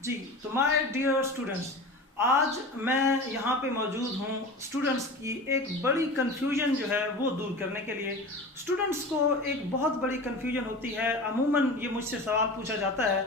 जी, तो my dear students, आज मैं यहाँ पे मौजूद हूँ स्टूडेंट्स की एक बड़ी कन्फ्यूजन जो है वो दूर करने के लिए। स्टूडेंट्स को एक बहुत बड़ी कन्फ्यूजन होती है। अमूमन ये मुझसे सवाल पूछा जाता है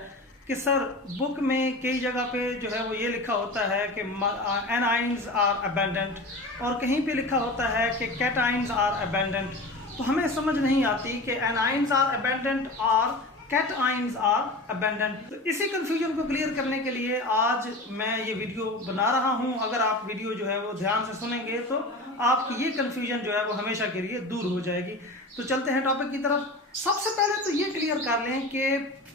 कि सर, बुक में कई जगह पे जो है वो ये लिखा होता है कि एनाइंस आर अबेंडेंट, और कहीं पे लिखा होता है कि कैटाइंस आर अबेंडेंट। तो हमें समझ नहीं आती कि एनाइंस आर अबेंडेंट और कैटाइंस आर अबेंडेंट। तो इसी कन्फ्यूजन को क्लियर करने के लिए आज मैं ये वीडियो बना रहा हूँ। अगर आप वीडियो जो है वो ध्यान से सुनेंगे तो आपकी ये कन्फ्यूजन जो है वो हमेशा के लिए दूर हो जाएगी। तो चलते हैं टॉपिक की तरफ। सबसे पहले तो ये क्लियर कर लें कि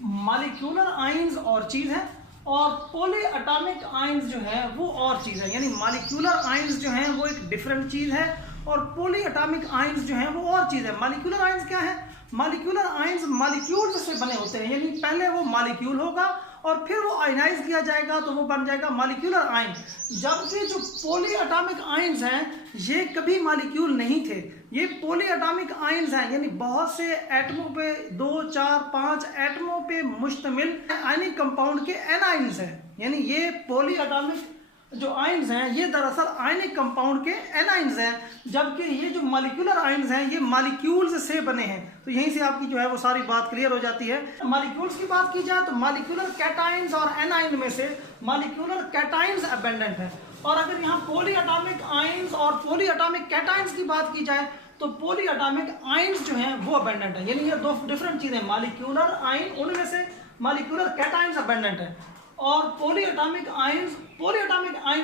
मॉलिक्यूलर आइंस और चीज़ है और पॉली एटॉमिक आइंस जो है वो और चीज़ है। यानी मॉलिक्यूलर आइंस जो है वो एक डिफरेंट चीज़ है और पॉली एटॉमिक आइंस जो है वो और चीज़ है। मॉलिक्यूलर आइंस क्या है? मॉलिक्यूलर आइंस मॉलिक्यूल्स से बने होते हैं, यानी पहले वो मॉलिक्यूल होगा और फिर वो आयनाइज किया जाएगा तो वो बन जाएगा मॉलिक्यूलर आयन। जबकि जो पॉली एटॉमिक आयंस हैं ये कभी मॉलिक्यूल नहीं थे, ये पॉली एटॉमिक आयंस हैं, यानी बहुत से एटमों पे 2, 4, 5 एटमों पे मुश्तमिल आयनिक कंपाउंड के एनाइंस हैं। यानी ये पॉली एटॉमिक जो आयंस हैं ये दरअसल आयनिक कंपाउंड के एनाइंस हैं, जबकि ये जो मॉलिक्यूलर आयंस हैं ये मॉलिक्यूल्स से बने हैं। तो यहीं से आपकी जो है वो सारी बात क्लियर हो जाती है। मॉलिक्यूल्स की बात की जाए तो मॉलिक्यूलर कैटाइंस और एनाइन में से मॉलिक्यूलर कैटाइंस अबेंडेंट है, और अगर यहाँ पॉली एटॉमिक आयंस और पॉली एटॉमिक कैटाइंस की बात की जाए तो पॉली एटॉमिक आयंस जो हैं वो अबेंडेंट है। यानी ये दो डिफरेंट चीज़ें, मॉलिक्यूलर आयन उनमें से मॉलिक्यूलर कैटाइंस अबेंडेंट है, और पॉली एटॉमिक आयंस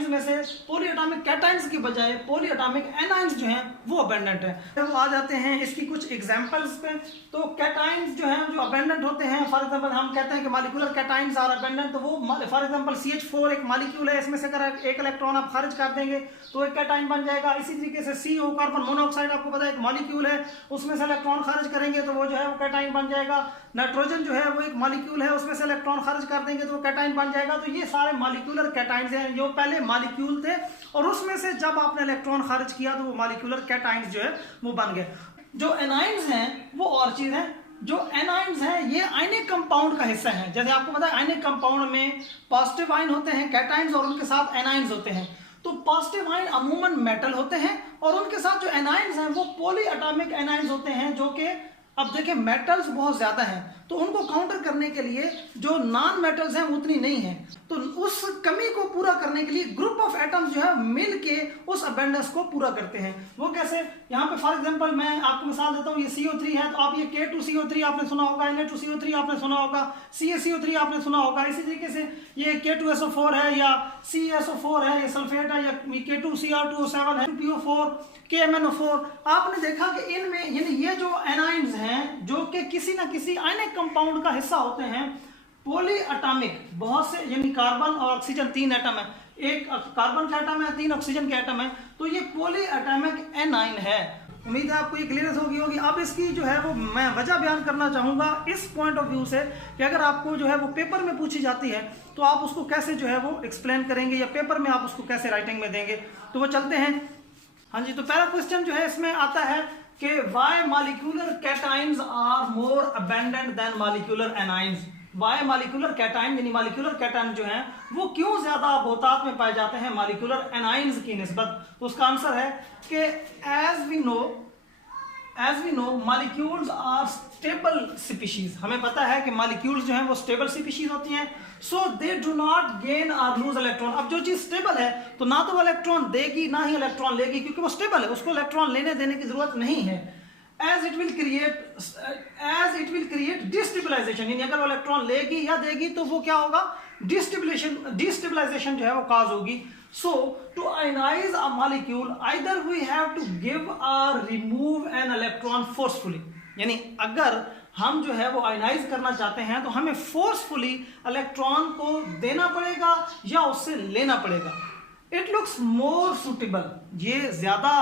में से पॉली एटॉमिक कैटाइंस की बजाय पॉली एटॉमिक एनाइंस जो हैं वो अबेंडेंट है। तो आ जाते हैं इसकी कुछ एग्जांपल्स पे। तो कैटाइंस जो हैं जो अबेंडेंट होते हैं, फॉर एग्जांपल हम कहते हैं कि मॉलिक्यूलर कैटाइंस आर अबेंडेंट, तो वो फॉर एग्जांपल CH4 एक मॉलिक्यूल है, इसमें से अगर एक इलेक्ट्रॉन आप खारिज कर देंगे तो एक कैटाइन बन जाएगा। इसी तरीके से CO कार्बन मोनोऑक्साइड आपको पता है एक मॉलिक्यूल है, उसमें से इलेक्ट्रॉन खारिज करेंगे तो वो जो है वो कैटाइन बन जाएगा। नाइट्रोजन जो है वो एक मॉलिक्यूल है, उसमें से इलेक्ट्रॉन खारिज कर देंगे तो वो कैटाइन बन जाएगा। तो ये सारे मॉलिक्यूलर कैटाइंस हैं जो पहले मॉलिक्यूल थे और उसमें से जब आपने इलेक्ट्रॉन खारिज किया तो वो मॉलिक्यूलर कैटाइंस जो है वो बन गए। जो एनाइंस हैं वो और चीज है। जो एनाइंस हैं ये आयनिक कंपाउंड का हिस्सा है। जैसे आपको पता है आयनिक कंपाउंड में पॉजिटिव आयन होते हैं कैटाइंस और उनके साथ एनाइंस होते हैं। तो पॉजिटिव आयन अमूमन मेटल होते हैं और उनके साथ जो एनाइंस हैं वो पॉली एटॉमिक एनाइंस होते हैं, जो कि अब देखिए मेटल्स बहुत ज्यादा हैं तो उनको काउंटर करने के लिए जो नॉन मेटल्स हैं उतनी नहीं है, तो उस कमी को पूरा करने के लिए ग्रुप ऑफ एटम्स जो है मिल के उस अबेंडेंस को पूरा करते हैं। वो कैसे? यहाँ पे फॉर एग्जांपल मैं आपको मिसाल देता हूँ, ये CO3 है तो आप ये K2CO3 आपने सुना होगा, Na2CO3 आपने सुना होगा, CaCO3 आपने सुना होगा। इसी तरीके से ये K2SO4 है या CaSO4 है, ये सल्फेट है, या K2Cr2O7 है, PO4, KMnO4। आपने देखा कि इनमें यानी ये जो एनाइंस हैं जो कि किसी ना किसी आयनिक कंपाउंड का हिस्सा होते हैं। पॉली एटॉमिक बहुत से, यानी कार्बन और ऑक्सीजन 3 एटम है, एक कार्बन का एटम है, 3 ऑक्सीजन के एटम है, तो ये पॉली एटॉमिक एनाइन है। उम्मीद है आपको ये क्लियर होगी। अब इसकी जो है वो मैं वजह बयान करना चाहूँगा इस पॉइंट ऑफ व्यू से कि अगर आपको जो है वो पेपर में पूछी जाती है तो आप उसको कैसे जो है वो एक्सप्लेन करेंगे या पेपर में आप उसको कैसे राइटिंग में देंगे। तो वो चलते हैं। हाँ जी, तो पहला क्वेश्चन जो है इसमें आता है कि why molecular cations are more abundant than molecular anions. Why molecular cation यानी मॉलिक्यूलर कैटाइन जो हैं वो क्यों ज्यादा बहुतायत में पाए जाते हैं मॉलिक्यूलर एनाइंस की निस्बत। तो उसका आंसर है कि as we know molecules are stable species. हमें पता है कि मॉलिक्यूल्स जो हैं वो स्टेबल स्पीशीज होती हैं, सो दे डू नॉट गेन और लूज इलेक्ट्रॉन। अब जो चीज स्टेबल है तो ना तो वो इलेक्ट्रॉन देगी ना ही इलेक्ट्रॉन लेगी, क्योंकि वो स्टेबल है, उसको इलेक्ट्रॉन लेने देने की जरूरत नहीं है। As it will create destabilization, यानी अगर वो इलेक्ट्रॉन लेगी या देगी तो वो क्या होगा, डिस्टेबलाइजेशन जो है वो काज होगी। So to ionize a molecule either we have to give or remove an electron forcefully, यानी अगर हम जो है वो आयनाइज करना चाहते हैं तो हमें फोर्सफुली इलेक्ट्रॉन को देना पड़ेगा या उससे लेना पड़ेगा। इट लुक्स मोर सुटेबल, ये ज्यादा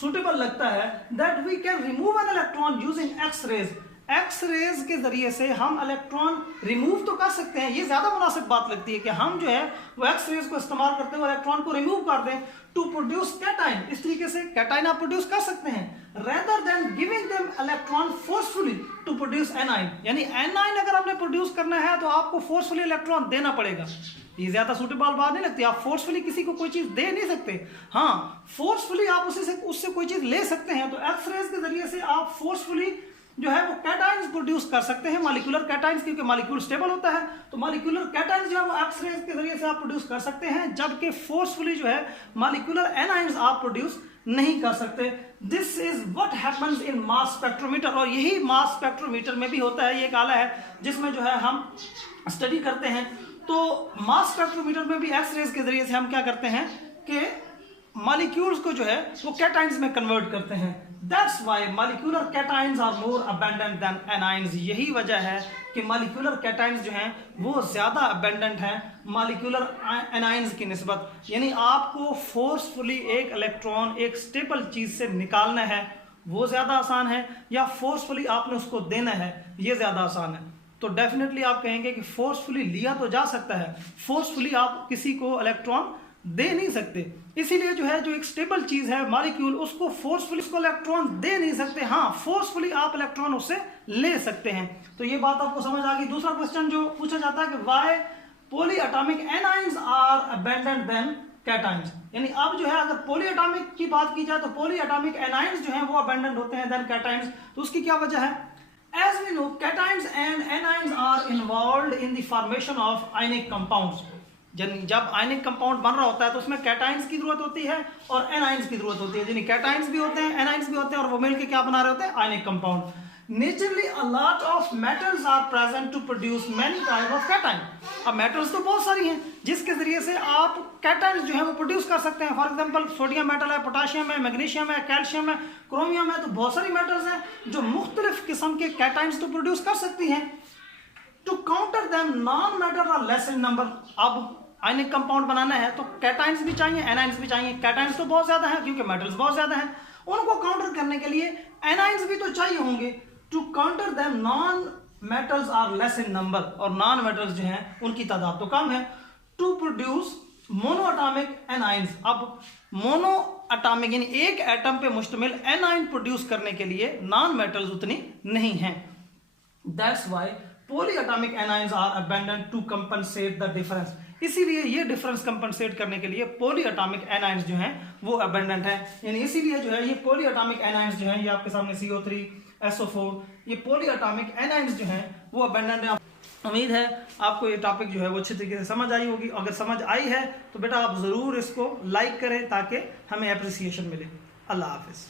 सुटेबल लगता है, that we can remove an electron using X rays X rays के जरिए से हम इलेक्ट्रॉन रिमूव तो कर सकते हैं, ये ज्यादा मुनासिब बात लगती है कि हम जो है वो एक्स रेज को इस्तेमाल करते हुए इलेक्ट्रॉन को रिमूव कर दें टू प्रोड्यूस कैटाइन। इस तरीके से कैटाइन आप प्रोड्यूस कर सकते हैं rather than giving them electron forcefully to produce anion. यानी एनाइन अगर आपने प्रोड्यूस करना है तो आपको फोर्सफुली इलेक्ट्रॉन देना पड़ेगा। ये ज्यादा सूटेबल बात नहीं लगती, आप फोर्सफुली किसी को कोई चीज दे नहीं सकते। हाँ, फोर्सफुली आप उससे कोई चीज ले सकते हैं। तो एक्स रेज के जरिए से आप फोर्सफुली जो है वो कैटाइंस प्रोड्यूस कर सकते हैं, मॉलिक्यूलर कैटाइंस, क्योंकि मॉलिक्यूल स्टेबल होता है तो मॉलिक्यूलर कैटाइंस जो है वो एक्स रेज के जरिए से आप प्रोड्यूस कर सकते हैं, जबकि फोर्सफुली जो है मॉलिक्यूलर एनाइंस आप प्रोड्यूस नहीं कर सकते। This is what happens in mass spectrometer, और यही मास स्पेक्ट्रोमीटर में भी होता है। ये एक आला है जिसमें जो है हम स्टडी करते हैं। तो मास स्पेक्ट्रोमीटर में भी एक्स रेज के जरिए से हम क्या करते हैं कि मॉलिक्यूल्स को जो है वो कैटाइंस में कन्वर्ट करते हैं। That's why molecular cations are more abundant than anions. यही वजह है कि मॉलिक्यूलर कैटाइंस जो हैं वो ज़्यादा अबेंडेंट हैं मॉलिक्यूलर एनाइंस की निस्बत। यानी आपको फोर्सफुली एक इलेक्ट्रॉन एक स्टेबल चीज़ से निकालना है वो ज़्यादा आसान है, या फोर्सफुली आपने उसको देना है ये ज़्यादा आसान है। तो डेफिनेटली आप कहेंगे कि फोर्सफुली लिया तो जा सकता है, फोर्सफुली आप किसी को इलेक्ट्रॉन दे नहीं सकते। इसीलिए जो है जो एक स्टेबल चीज है मॉलिक्यूल, उसको फोर्सफुली उसको इलेक्ट्रॉन दे नहीं सकते। हाँ, फोर्सफुली आप इलेक्ट्रॉन उससे ले सकते हैं। तो ये बात आपको समझ आ गई। दूसरा क्वेश्चन जो पूछा जाता है कि why polyatomic anions are abundant than cations. यानी अब जो है अगर पॉली एटॉमिक की बात की जाए तो पॉली एटॉमिक एनाइंस जो है वो अबेंडेंट होते हैं देन कैटाइंस। तो उसकी क्या वजह है? As we know, cations and anions are involved in the formation of ionic compounds. जब आयनिक कंपाउंड बन रहा होता है तो उसमें कैटाइंस की जरूरत होती है और एनाइंस की जरूरत होती है। यानी कैटाइंस भी होते हैं, एनाइंस भी होते हैं, और वो मिलकर क्या बना रहे होते हैं? Ionic compound. Naturally a lot of metals are present to produce many type of cation. अब मेटल्स तो बहुत सारी हैं जिसके जरिए से आप कैटाइंस जो है वो प्रोड्यूस कर सकते हैं। फॉर एग्जांपल सोडियम मेटल है, पोटाशियम है, मैग्नीशियम है, कैल्शियम है, क्रोमियम है। तो बहुत सारी मेटल्स हैं जो मुख्तलिफ किस्म के कैटाइंस तो प्रोड्यूस कर सकती हैं। To counter them non metal are less in number. अब आयनिक कंपाउंड बनाना है तो कैटाइंस भी चाहिए, एनाइंस भी चाहिए। कैटाइंस तो बहुत ज्यादा है क्योंकि मेटल्स बहुत ज्यादा हैं, उनको काउंटर करने के लिए एनाइंस भी तो चाहिए होंगे। To counter them non metals are less in number, और नॉन मेटल्स जो हैं उनकी तादाद तो कम है। To produce monoatomic anions. अब मोनो एटॉमिक यानी एक एटम पे मुश्तमिल एनाइन प्रोड्यूस करने के लिए नॉन मेटल्स उतनी नहीं हैं। That's why polyatomic anions are abundant to compensate the difference. इसीलिए ये डिफरेंस कंपनसेट करने के लिए पॉली एटॉमिक एनाइंस जो हैं वो अबेंडेंट है। यानी इसीलिए जो है ये पॉली एटॉमिक एनाइंस जो हैं, ये आपके सामने CO3 SO4, ये पॉली एटॉमिक एनाइंस जो हैं वो अबेंडेंट है। उम्मीद है आपको ये टॉपिक जो है वो अच्छी तरीके से समझ आई होगी। अगर समझ आई है तो बेटा आप ज़रूर इसको लाइक करें ताकि हमें अप्रिसिएशन मिले। अल्लाह हाफिज़।